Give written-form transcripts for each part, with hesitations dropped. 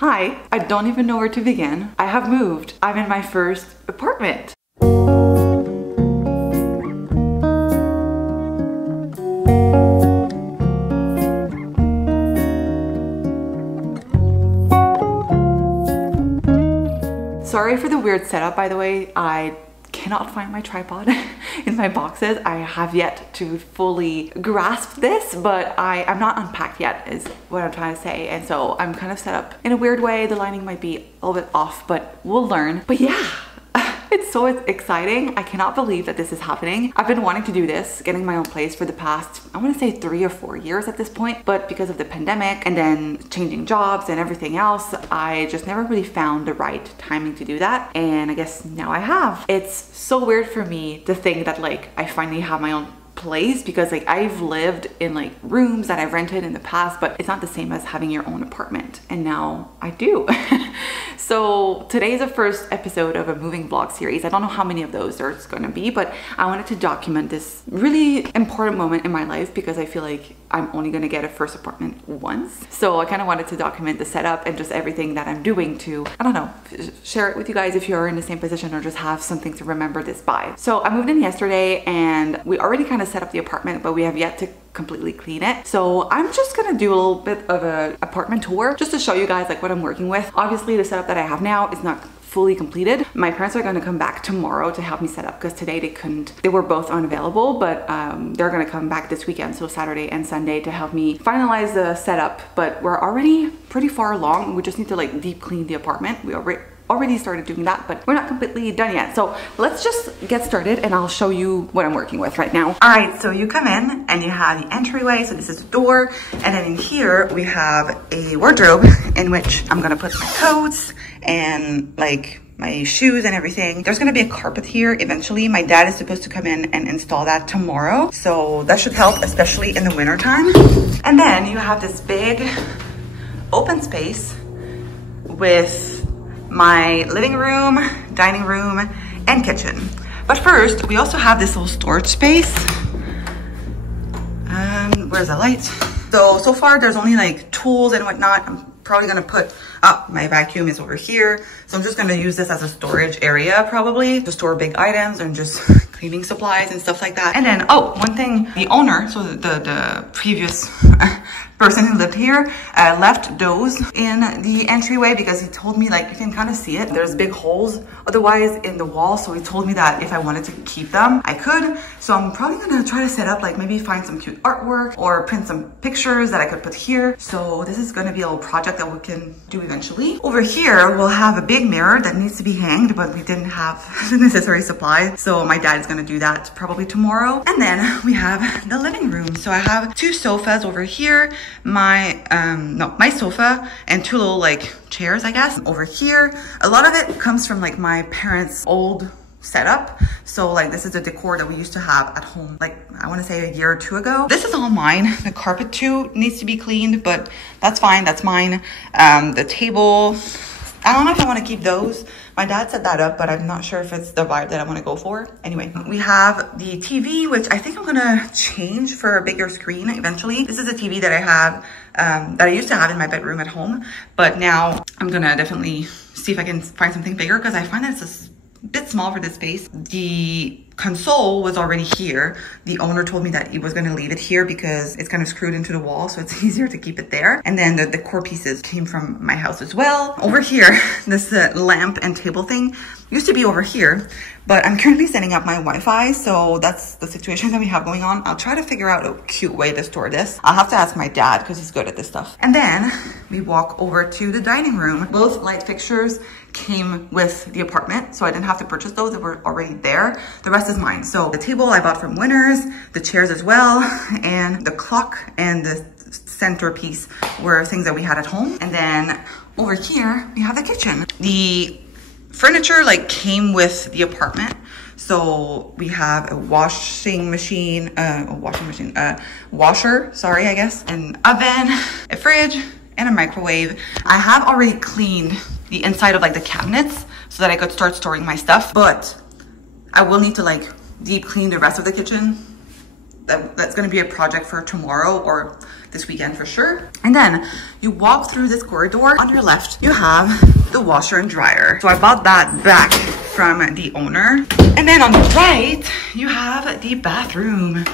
Hi, I don't even know where to begin. I have moved. I'm in my first apartment. Sorry for the weird setup, by the way. I cannot find my tripod in my boxes. I have yet to fully grasp this, but I'm not unpacked yet is what I'm trying to say. And so I'm kind of set up in a weird way. The lighting might be a little bit off, but we'll learn. But yeah, it's so exciting. I cannot believe that this is happening. I've been wanting to do this, getting my own place for the past, I want to say 3 or 4 years at this point, but because of the pandemic and then changing jobs and everything else, I just never really found the right timing to do that. And I guess now I have. It's so weird for me to think that like I finally have my own place, because like I've lived in like rooms that I've rented in the past, but it's not the same as having your own apartment, and now I do. So today is the first episode of a moving vlog series. I don't know how many of those there's gonna be, but I wanted to document this really important moment in my life because I feel like I'm only gonna get a first apartment once. So I kind of wanted to document the setup and just everything that I'm doing to, I don't know, share it with you guys if you're in the same position or just have something to remember this by. So I moved in yesterday and we already kind of set up the apartment, but we have yet to completely clean it. So I'm just gonna do a little bit of an apartment tour just to show you guys like what I'm working with. Obviously the setup that I have now is not fully completed. My parents are gonna come back tomorrow to help me set up because today they couldn't, they were both unavailable, but they're gonna come back this weekend, so Saturday and Sunday, to help me finalize the setup. But we're already pretty far along. We just need to like deep clean the apartment. We already started doing that, but we're not completely done yet. So let's just get started and I'll show you what I'm working with right now. All right, so you come in and you have the entryway. So this is the door. And then in here we have a wardrobe in which I'm gonna put my coats and like my shoes and everything. There's gonna be a carpet here eventually. My dad is supposed to come in and install that tomorrow. So that should help, especially in the winter time. And then you have this big open space with my living room, dining room, and kitchen. But first, we also have this little storage space. Where's the light? So far there's only like tools and whatnot. I'm probably gonna put, my vacuum is over here. So I'm just gonna use this as a storage area probably to store big items and just cleaning supplies and stuff like that. And then, one thing, the owner, so the previous person who lived here left those in the entryway because he told me, like, you can kind of see it. There's big holes otherwise in the wall. So he told me that if I wanted to keep them, I could. So I'm probably gonna try to set up, like maybe find some cute artwork or print some pictures that I could put here. So this is gonna be a little project that we can do eventually. Over here, we'll have a big mirror that needs to be hanged, but we didn't have the necessary supplies. So my dad's gonna do that probably tomorrow. And then we have the living room. So I have 2 sofas over here, my sofa, and 2 little like chairs, I guess, over here. A lot of it comes from like my parents' old setup. So like this is the decor that we used to have at home, like I want to say a year or 2 ago. This is all mine. The carpet too needs to be cleaned, but that's fine, that's mine. The table, I don't know if I want to keep those. My dad set that up, but I'm not sure if it's the vibe that I want to go for. Anyway, we have the TV, which I think I'm gonna change for a bigger screen eventually. This is a TV that I have, that I used to have in my bedroom at home, but now I'm gonna definitely see if I can find something bigger because I find that it's a bit small for this space. The console was already here. The owner told me that he was gonna leave it here because it's kind of screwed into the wall, so it's easier to keep it there. And then the core pieces came from my house as well. Over here, this lamp and table thing used to be over here, but I'm currently setting up my Wi-Fi, so that's the situation that we have going on. I'll try to figure out a cute way to store this. I'll have to ask my dad because he's good at this stuff. And then we walk over to the dining room. Both light fixtures came with the apartment, so I didn't have to purchase those. They were already there. The rest is mine. So the table I bought from Winners, the chairs as well, and the clock and the centerpiece were things that we had at home. And then over here, we have the kitchen. The furniture like came with the apartment. So we have a washer, sorry, I guess, an oven, a fridge, and a microwave. I have already cleaned the inside of like the cabinets so that I could start storing my stuff, but I will need to like deep clean the rest of the kitchen that's gonna be a project for tomorrow or this weekend for sure. And then you walk through this corridor. On your left, you have the washer and dryer. So I bought that back from the owner. And then on the right, you have the bathroom.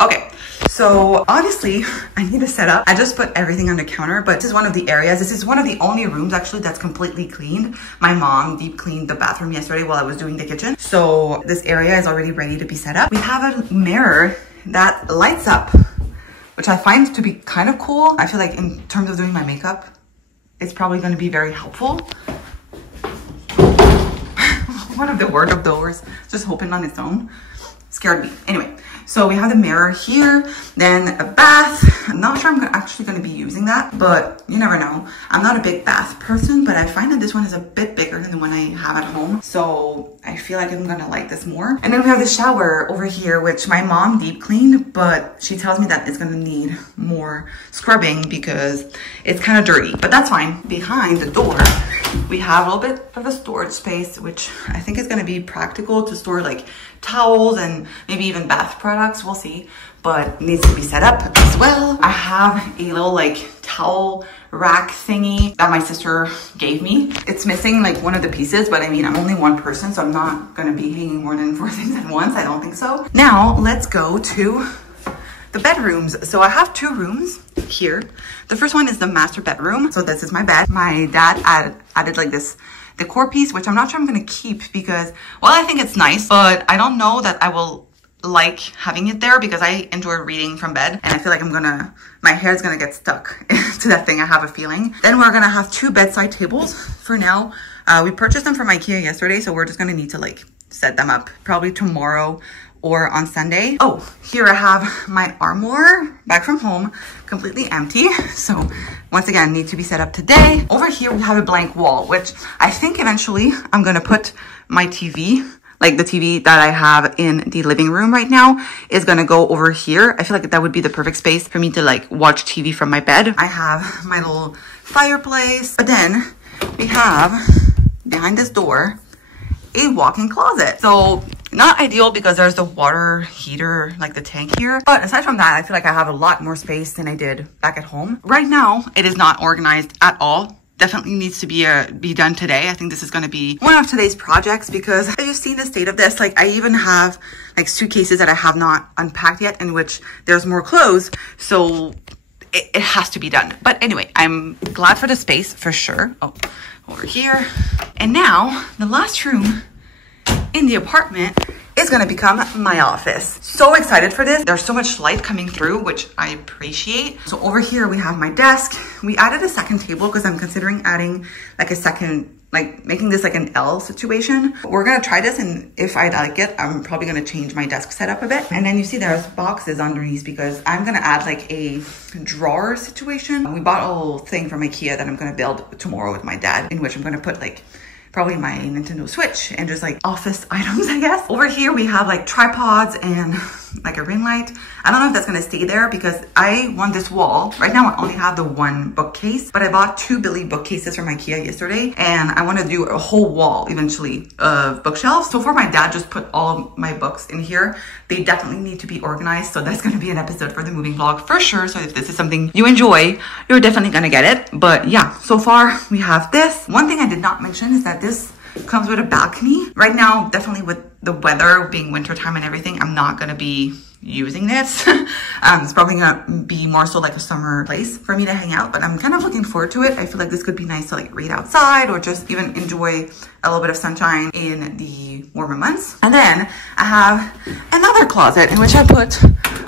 Okay, so obviously I need to set up. I just put everything on the counter, but this is one of the areas. This is one of the only rooms actually that's completely cleaned. My mom deep cleaned the bathroom yesterday while I was doing the kitchen. So this area is already ready to be set up. We have a mirror that lights up, which I find to be kind of cool. I feel like in terms of doing my makeup, it's probably going to be very helpful. One of the wardrobe doors just opened on its own. Scared me. Anyway, so we have the mirror here, then a bath. I'm not sure I'm actually going to be using that, but you never know. I'm not a big bath person, but I find that this one is a bit bigger than the one I have at home. So I feel like I'm going to like this more. And then we have the shower over here, which my mom deep cleaned, but she tells me that it's going to need more scrubbing because it's kind of dirty, but that's fine. Behind the door, we have a little bit of a storage space, which I think is going to be practical to store like towels and maybe even bath products. We'll see, but it needs to be set up as well. I have a little like towel rack thingy that my sister gave me. It's missing like one of the pieces, but I mean, I'm only one person, so I'm not going to be hanging more than 4 things at once. I don't think so. Now let's go to the bedrooms. So I have 2 rooms here. The first one is the master bedroom. So this is my bed. My dad added like this decor piece, which I'm not sure I'm going to keep because, well, I think it's nice, but I don't know that I will like having it there because I enjoy reading from bed and I feel like my hair is going to get stuck to that thing. I have a feeling. Then we're going to have 2 bedside tables for now. We purchased them from IKEA yesterday, so we're just going to need to like set them up probably tomorrow or on Sunday. Oh, here I have my armoire back from home, completely empty. So once again, need to be set up today. Over here, we have a blank wall, which I think eventually I'm gonna put my TV, like the TV that I have in the living room right now is gonna go over here. I feel like that would be the perfect space for me to like watch TV from my bed. I have my little fireplace, but then we have behind this door, a walk-in closet. So not ideal because there's the water heater, like the tank here. But aside from that, I feel like I have a lot more space than I did back at home. Right now, it is not organized at all. Definitely needs to be done today. I think this is going to be one of today's projects because I've just seen the state of this. Like I even have like suitcases that I have not unpacked yet in which there's more clothes. So it has to be done. But anyway, I'm glad for the space for sure. Oh, over here. And now the last room in the apartment is going to become my office. So excited for this. There's so much light coming through, which I appreciate. So over here we have my desk. We added a second table because I'm considering adding like a second, like making this like an L situation. We're going to try this, and if I like it, I'm probably going to change my desk setup a bit. And then you see there's boxes underneath because I'm going to add like a drawer situation. We bought a little thing from IKEA that I'm going to build tomorrow with my dad, in which I'm going to put like probably my Nintendo Switch and just like office items, I guess. Over here we have like tripods and like a ring light. I don't know if that's gonna stay there because I want this wall. Right now I only have the 1 bookcase, but I bought 2 Billy bookcases from IKEA yesterday and I want to do a whole wall eventually of bookshelves. So for my dad, just put all my books in here. They definitely need to be organized. So that's going to be an episode for the moving vlog for sure. So if this is something you enjoy, you're definitely going to get it. But yeah, so far we have this. One thing I did not mention is that this comes with a balcony. Right now, definitely with the weather being wintertime and everything, I'm not going to be using this. It's probably gonna be more so like a summer place for me to hang out, but I'm kind of looking forward to it. I feel like this could be nice to like read outside or just even enjoy a little bit of sunshine in the warmer months. And then I have another closet in which I put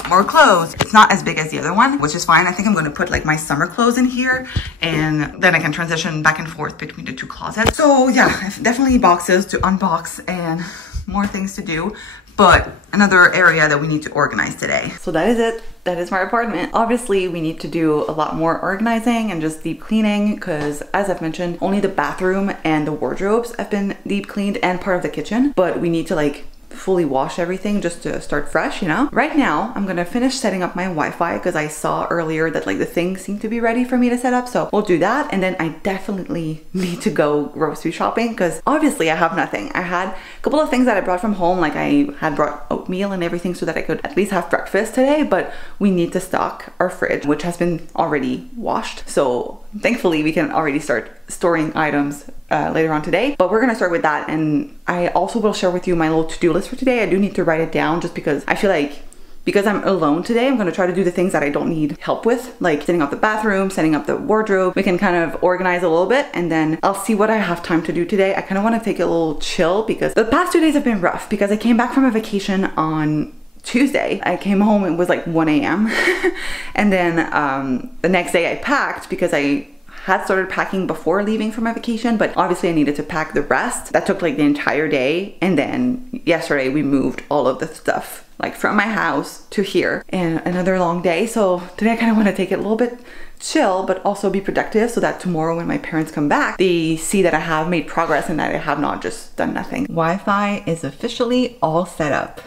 more clothes. It's not as big as the other one, which is fine. I think I'm going to put like my summer clothes in here and then I can transition back and forth between the 2 closets. So yeah, definitely boxes to unbox and more things to do, but another area that we need to organize today. So that is it. That is my apartment. Obviously, we need to do a lot more organizing and just deep cleaning because, as I've mentioned, only the bathroom and the wardrobes have been deep cleaned and part of the kitchen, but we need to like fully wash everything just to start fresh, you know? Right now, I'm gonna finish setting up my Wi-Fi because I saw earlier that like the things seem to be ready for me to set up. So we'll do that. And then I definitely need to go grocery shopping because obviously I have nothing. I had a couple of things that I brought from home. Like I had brought oatmeal and everything so that I could at least have breakfast today, but we need to stock our fridge, which has been already washed. So thankfully we can already start storing items later on today, but we're gonna start with that. And I also will share with you my little to-do list for today. I do need to write it down just because I feel like because I'm alone today, I'm gonna try to do the things that I don't need help with, like setting up the bathroom, setting up the wardrobe. We can kind of organize a little bit and then I'll see what I have time to do today. I kind of want to take a little chill because the past 2 days have been rough because I came back from a vacation on Tuesday. I came home, it was like 1 a.m. and then the next day I packed because I had started packing before leaving for my vacation, but obviously I needed to pack the rest. That took like the entire day. And then yesterday we moved all of the stuff like from my house to here, and another long day. So today I kind of want to take it a little bit chill, but also be productive so that tomorrow when my parents come back, they see that I have made progress and that I have not just done nothing. Wi-Fi is officially all set up.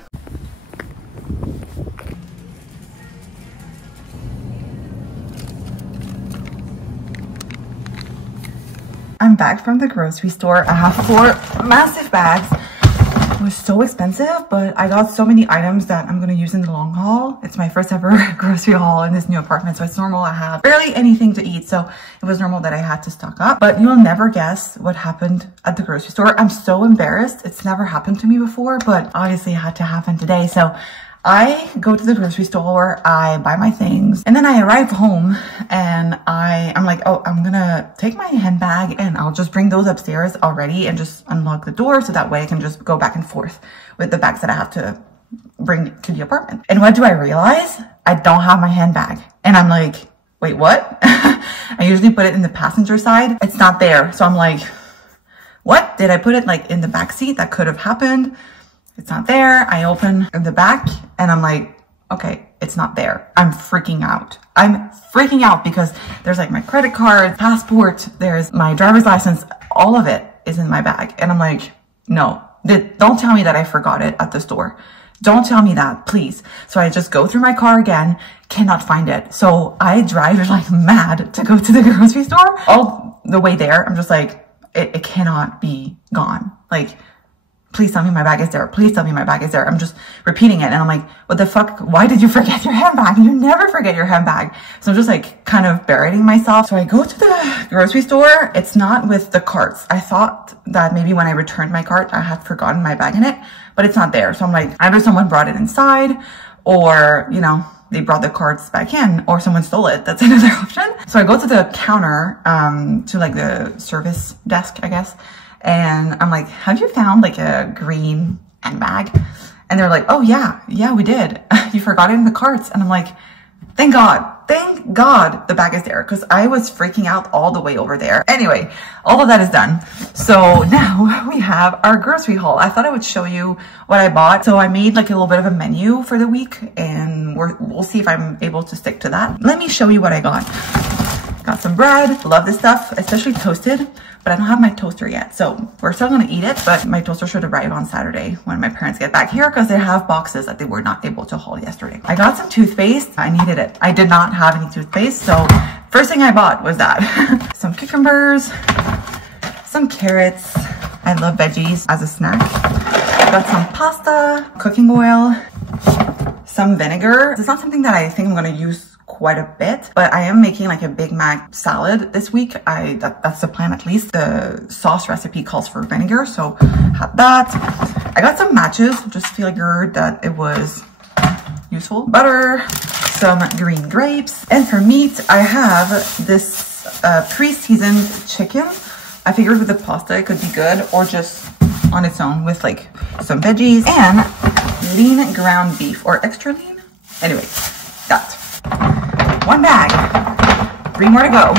I'm back from the grocery store. I have 4 massive bags. It was so expensive, but I got so many items that I'm gonna use in the long haul. It's my first ever grocery haul in this new apartment, so it's normal I have barely anything to eat, so it was normal that I had to stock up. But you'll never guess what happened at the grocery store. I'm so embarrassed. It's never happened to me before, but obviously it had to happen today. So I go to the grocery store, I buy my things, and then I arrive home and I'm like, oh, I'm gonna take my handbag and I'll just bring those upstairs already and just unlock the door so that way I can just go back and forth with the bags that I have to bring to the apartment. And what do I realize? I don't have my handbag. And I'm like, wait, what? I usually put it in the passenger side. It's not there. So I'm like, what? Did I put it like in the back seat? That could have happened. It's not there. I open the back and I'm like, okay, it's not there. I'm freaking out. I'm freaking out because there's like my credit card, passport, there's my driver's license, all of it is in my bag. And I'm like, no, don't tell me that I forgot it at the store. Don't tell me that, please. So I just go through my car again, cannot find it. So I drive like mad to go to the grocery store. All the way there, I'm just like, it cannot be gone. Like, please tell me my bag is there. Please tell me my bag is there. I'm just repeating it. And I'm like, what the fuck? Why did you forget your handbag? You never forget your handbag. So I'm just like kind of berating myself. So I go to the grocery store. It's not with the carts. I thought that maybe when I returned my cart, I had forgotten my bag in it, but it's not there. So I'm like, either someone brought it inside or, you know, they brought the carts back in or someone stole it. That's another option. So I go to the counter, to like the service desk, I guess. And I'm like, have you found like a green handbag? And they're like, oh yeah, we did. You forgot it in the carts. And I'm like, thank God the bag is there because I was freaking out all the way over there. Anyway, all of that is done. So now we have our grocery haul. I thought I would show you what I bought. So I made like a little bit of a menu for the week and we'll see if I'm able to stick to that. Let me show you what I got. Got some bread. Love this stuff, especially toasted, but I don't have my toaster yet. So we're still gonna eat it, but my toaster should arrive on Saturday when my parents get back here because they have boxes that they were not able to haul yesterday. I got some toothpaste. I needed it. I did not have any toothpaste. So first thing I bought was that. Some cucumbers, some carrots. I love veggies as a snack. I got some pasta, cooking oil, some vinegar. It's not something that I think I'm gonna use quite a bit, but I am making like a Big Mac salad this week. That's the plan at least. The sauce recipe calls for vinegar, so had that. I got some matches, just figured that it was useful. Butter, some green grapes, and for meat, I have this pre-seasoned chicken. I figured with the pasta it could be good, or just on its own with like some veggies, and lean ground beef, or extra lean. Anyway, that. One bag, 3 more to go.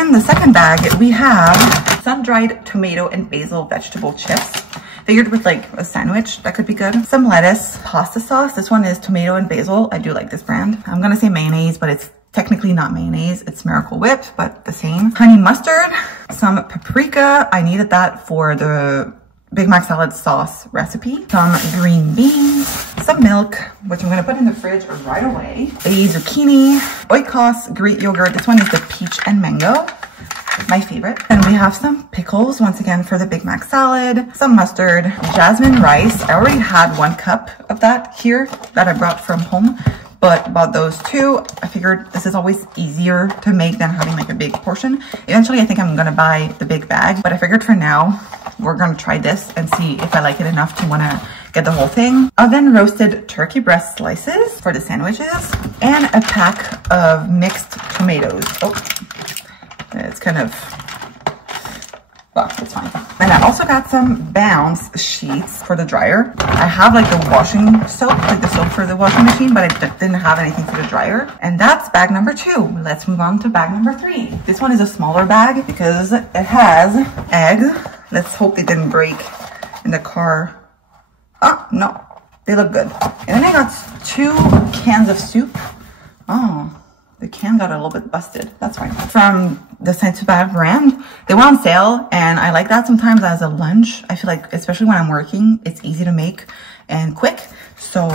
In the second bag, we have sun-dried tomato and basil vegetable chips. Figured with like a sandwich, that could be good. Some lettuce, pasta sauce. This one is tomato and basil. I do like this brand. I'm gonna say mayonnaise, but it's technically not mayonnaise. It's Miracle Whip, but the same. Honey mustard, some paprika. I needed that for the Big Mac salad sauce recipe, some green beans, some milk, which I'm gonna put in the fridge right away, a zucchini, oikos, Greek yogurt. This one is the peach and mango, my favorite. And we have some pickles, once again, for the Big Mac salad, some mustard, jasmine rice. I already had 1 cup of that here that I brought from home, but bought those 2. I figured this is always easier to make than having like a big portion. Eventually, I think I'm gonna buy the big bag, but I figured for now, we're gonna try this and see if I like it enough to wanna get the whole thing. Oven roasted turkey breast slices for the sandwiches, and a pack of mixed tomatoes. Oh, it's kind of, well, it's fine. And I also got some bounce sheets for the dryer. I have like the washing soap, like the soap for the washing machine, but I didn't have anything for the dryer. And that's bag number 2. Let's move on to bag number 3. This one is a smaller bag because it has eggs. Let's hope they didn't break in the car. Oh, no, they look good. And then I got 2 cans of soup. Oh, the can got a little bit busted. That's fine. From the Saint-Hubert brand. They were on sale, and I like that sometimes as a lunch. I feel like, especially when I'm working, it's easy to make and quick. So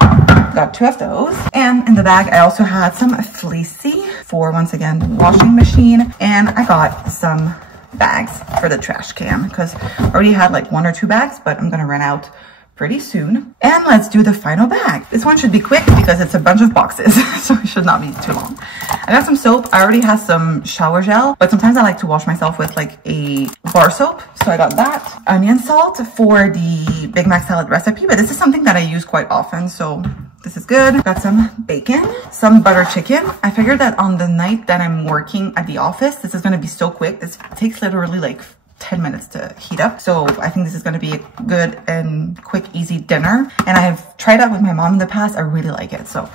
got 2 of those. And in the bag, I also had some fleecy for, once again, the washing machine. And I got some bags for the trash can because I already had like 1 or 2 bags, but I'm gonna run out pretty soon. And let's do the final bag. This one should be quick because it's a bunch of boxes, so it should not be too long. I got some soap. I already have some shower gel, but sometimes I like to wash myself with like a bar soap, so I got that. Onion salt for the Big Mac salad recipe, but this is something that I use quite often, so this is good. Got some bacon, some butter chicken. I figured that on the night that I'm working at the office, this is gonna be so quick. This takes literally like 10 minutes to heat up. So I think this is gonna be a good and quick, easy dinner. And I've tried out with my mom in the past. I really like it. So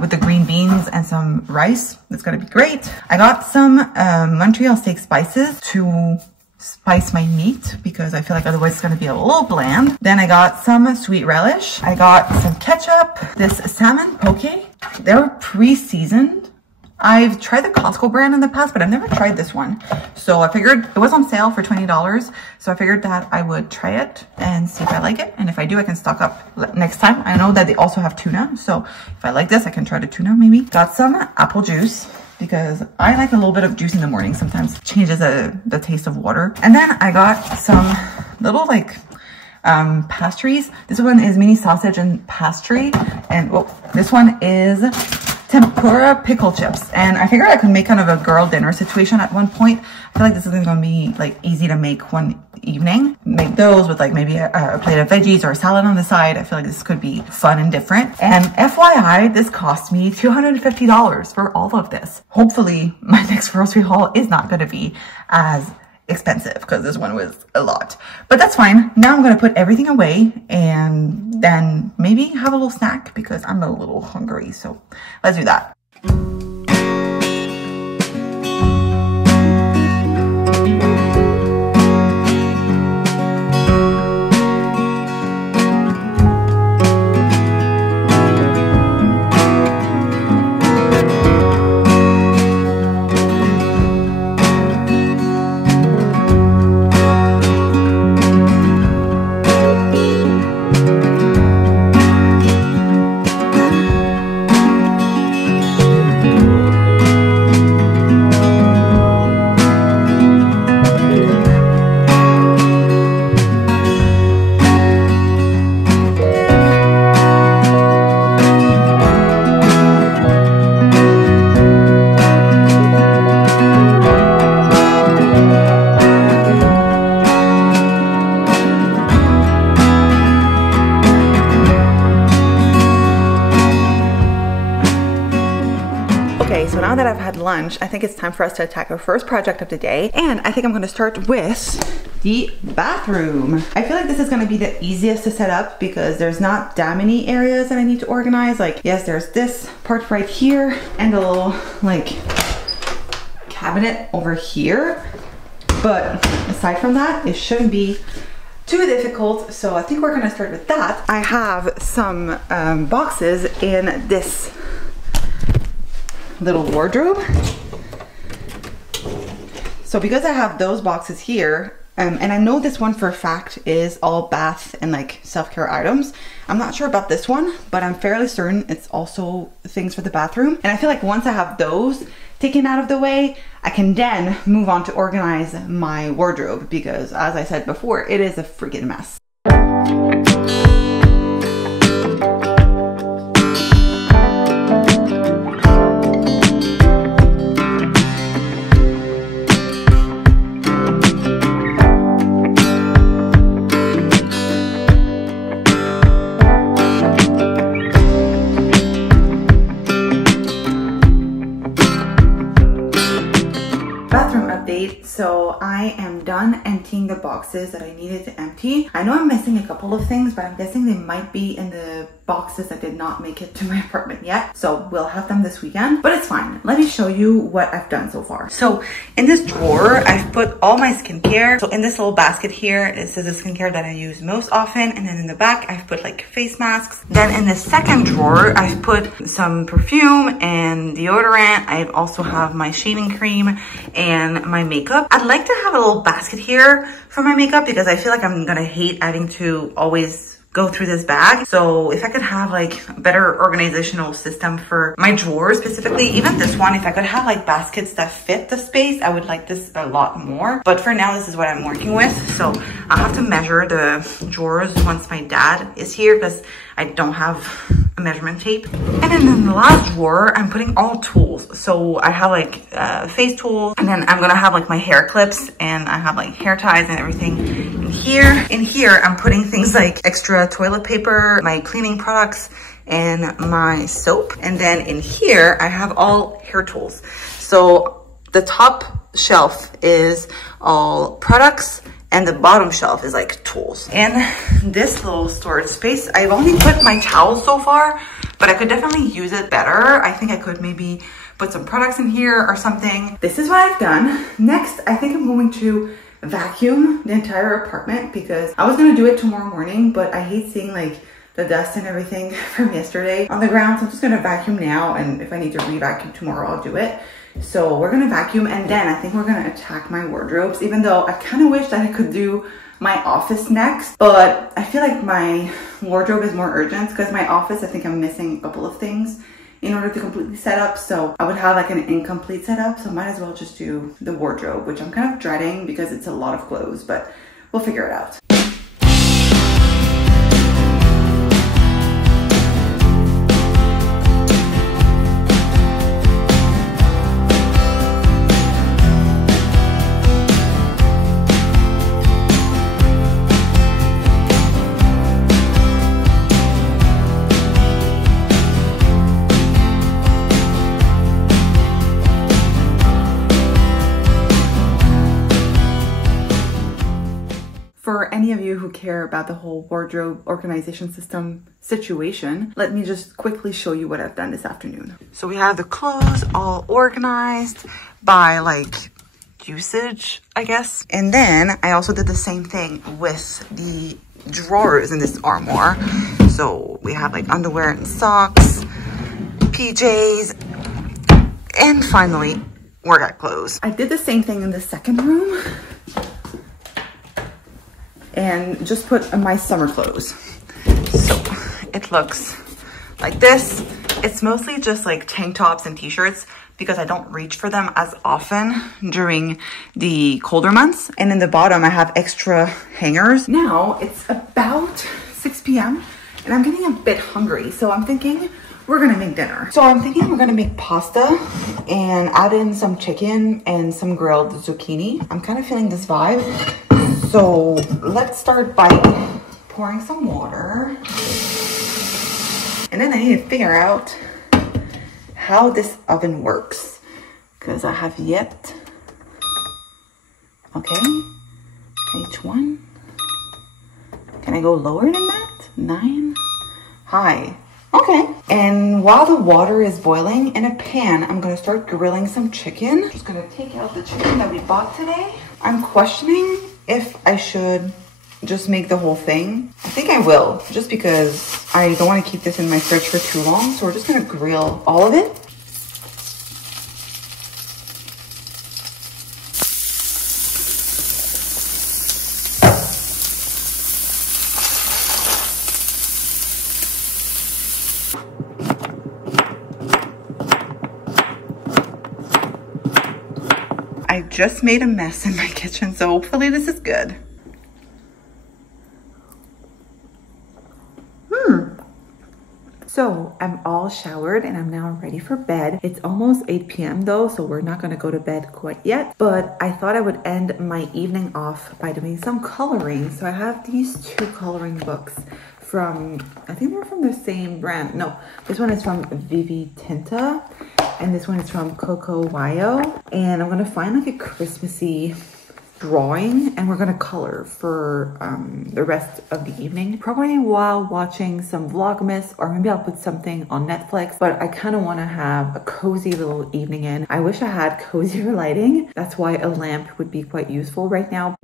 with the green beans and some rice, it's gonna be great. I got some Montreal steak spices to spice my meat because I feel like otherwise it's gonna be a little bland. Then I got some sweet relish. I got some ketchup, this salmon poke. They're pre-seasoned. I've tried the Costco brand in the past, but I've never tried this one. So I figured it was on sale for $20. So I figured that I would try it and see if I like it. And if I do, I can stock up next time. I know that they also have tuna. So if I like this, I can try the tuna maybe. Got some apple juice because I like a little bit of juice in the morning. Sometimes it changes the taste of water. And then I got some little like pastries. This one is mini sausage and pastry. And well, this one is tempura pickle chips. And I figured I could make kind of a girl dinner situation at one point. I feel like this is gonna be like easy to make one evening. Make those with like maybe a plate of veggies or a salad on the side. I feel like this could be fun and different. And FYI, this cost me $250 for all of this. Hopefully my next grocery haul is not gonna be as expensive because this one was a lot, but that's fine. Now I'm gonna put everything away and then maybe have a little snack because I'm a little hungry. So let's do that. So now that I've had lunch, I think it's time for us to attack our first project of the day. And I think I'm gonna start with the bathroom. I feel like this is gonna be the easiest to set up because there's not that many areas that I need to organize. Like, yes, there's this part right here and a little like cabinet over here. But aside from that, it shouldn't be too difficult. So I think we're gonna start with that. I have some boxes in this little wardrobe. So because I have those boxes here, And I know this one for a fact is all bath and like self-care items. I'm not sure about this one, but I'm fairly certain it's also things for the bathroom. And I feel like once I have those taken out of the way, I can then move on to organize my wardrobe because, as I said before, it is a freaking mess. So I am done emptying the boxes that I needed to empty. I know I'm missing a couple of things, but I'm guessing they might be in the boxes that did not make it to my apartment yet. So we'll have them this weekend, but it's fine. Let me show you what I've done so far. So in this drawer, I've put all my skincare. So in this little basket here, this is the skincare that I use most often. And then in the back, I've put like face masks. Then in the second drawer, I've put some perfume and deodorant. I also have my shaving cream and my makeup. I'd like to have a little basket here for my makeup because I feel like I'm gonna hate having to always go through this bag. So if I could have like a better organizational system for my drawers specifically, even this one, if I could have like baskets that fit the space, I would like this a lot more. But for now, this is what I'm working with. So I'll have to measure the drawers once my dad is here because I don't have a measurement tape. And then in the last drawer, I'm putting all tools. So I have like face tools, and then I'm gonna have like my hair clips, and I have like hair ties and everything in here. In here, I'm putting things like extra toilet paper, my cleaning products, and my soap. And then in here, I have all hair tools. So the top shelf is all products, and the bottom shelf is like tools. And this little storage space, I've only put my towels so far, but I could definitely use it better. I think I could maybe put some products in here or something. This is what I've done. Next, I think I'm going to vacuum the entire apartment because I was gonna do it tomorrow morning, but I hate seeing like the dust and everything from yesterday on the ground. So I'm just gonna vacuum now, and if I need to re-vacuum tomorrow, I'll do it. So we're gonna vacuum, and then I think we're gonna attack my wardrobes, even though I kind of wish that I could do my office next, but I feel like my wardrobe is more urgent because my office, I think I'm missing a couple of things in order to completely set up. So I would have like an incomplete setup, so might as well just do the wardrobe, which I'm kind of dreading because it's a lot of clothes, but we'll figure it out. For any of you who care about the whole wardrobe organization system situation, let me just quickly show you what I've done this afternoon. So we have the clothes all organized by like usage, I guess. And then I also did the same thing with the drawers in this armoire. So we have like underwear and socks, PJs, and finally workout clothes. I did the same thing in the second room, and just put my summer clothes. So it looks like this. It's mostly just like tank tops and t-shirts because I don't reach for them as often during the colder months. And in the bottom, I have extra hangers. Now it's about 6 p.m. and I'm getting a bit hungry. So I'm thinking we're gonna make dinner. So I'm thinking we're gonna make pasta and add in some chicken and some grilled zucchini. I'm kind of feeling this vibe. So let's start by pouring some water. And then I need to figure out how this oven works because I have yet. Okay, H1. Can I go lower than that? 9, high. Okay, and while the water is boiling in a pan, I'm gonna start grilling some chicken. Just gonna take out the chicken that we bought today. I'm questioning if I should just make the whole thing. I think I will, just because I don't want to keep this in my fridge for too long. So we're just gonna grill all of it. I just made a mess in my kitchen, so hopefully this is good. So I'm all showered and I'm now ready for bed. It's almost 8 p.m. though, so we're not gonna go to bed quite yet. But I thought I would end my evening off by doing some coloring. So I have these two coloring books from, I think they're from the same brand. No, this one is from Vivi Tinta and this one is from Coco Wayo. And I'm gonna find like a Christmassy drawing and we're gonna color for the rest of the evening, probably while watching some Vlogmas, or maybe I'll put something on Netflix. But I kind of want to have a cozy little evening in. I wish I had cozier lighting. That's why a lamp would be quite useful right now.